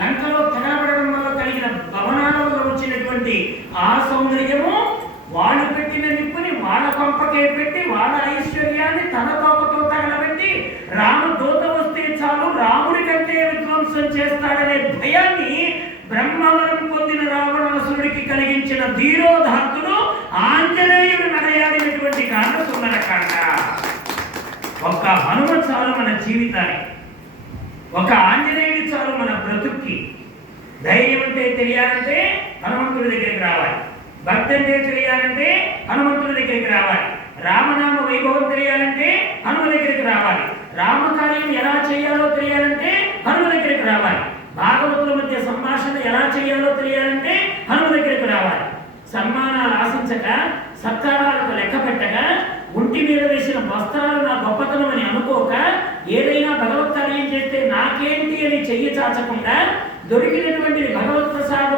లంకలో తగలబడడం వల్ల కలిగిన భవనాల వల్ల వచ్చినటువంటి ఆ సౌందర్యము వాళ్ళు పెట్టిన నిప్పుని వాళ్ళ కొంపకే పెట్టి వాళ్ళ ఐశ్వర్యాన్ని తన తోకతో తగలబెట్టి రామదూత వస్తే చాలు రాముడి కంటే విధ్వంసం చేస్తాడనే భయాన్ని బ్రహ్మవరం పొందిన రావణాసురుడికి కలిగించిన ధీరోదాత్తుడు ఆంజనేయుడు నడయాడినటువంటి కాండ సుందరకాండ. ఒక్క హనుమ చాలు మన జీవితానికి, ఒక ఆంజనేయుడు చాలు మన బ్రతుక్కి. ధైర్యం అంటే తెలియాలంటే హనుమంతుడి దగ్గరికి రావాలి, భక్తి అంటే తెలియాలంటే హనుమంతుడి దగ్గరికి రావాలి, రామనామ వైభవం తెలియాలంటే హనుమ దగ్గరికి రావాలి, రామకార్యం ఎలా చేయాలో తెలియాలంటే హనుమ దగ్గరికి రావాలి, భాగవతుల మధ్య సంభాషణ ఎలా చేయాలో తెలియాలంటే హనుమ దగ్గరికి రావాలి. సన్మానాలు ఆశించక, సత్కారాలకు లెక్క పెట్టగా, ఒంటి మీద వేసిన వస్త్రాలు నా గొప్పతనం అని అనుకోక, ఏదైనా భగవత్ కార్యం చేస్తే నాకేంటి అని చెయ్యి చాచకుండా, దొరికినటువంటి భగవత్ ప్రసాదం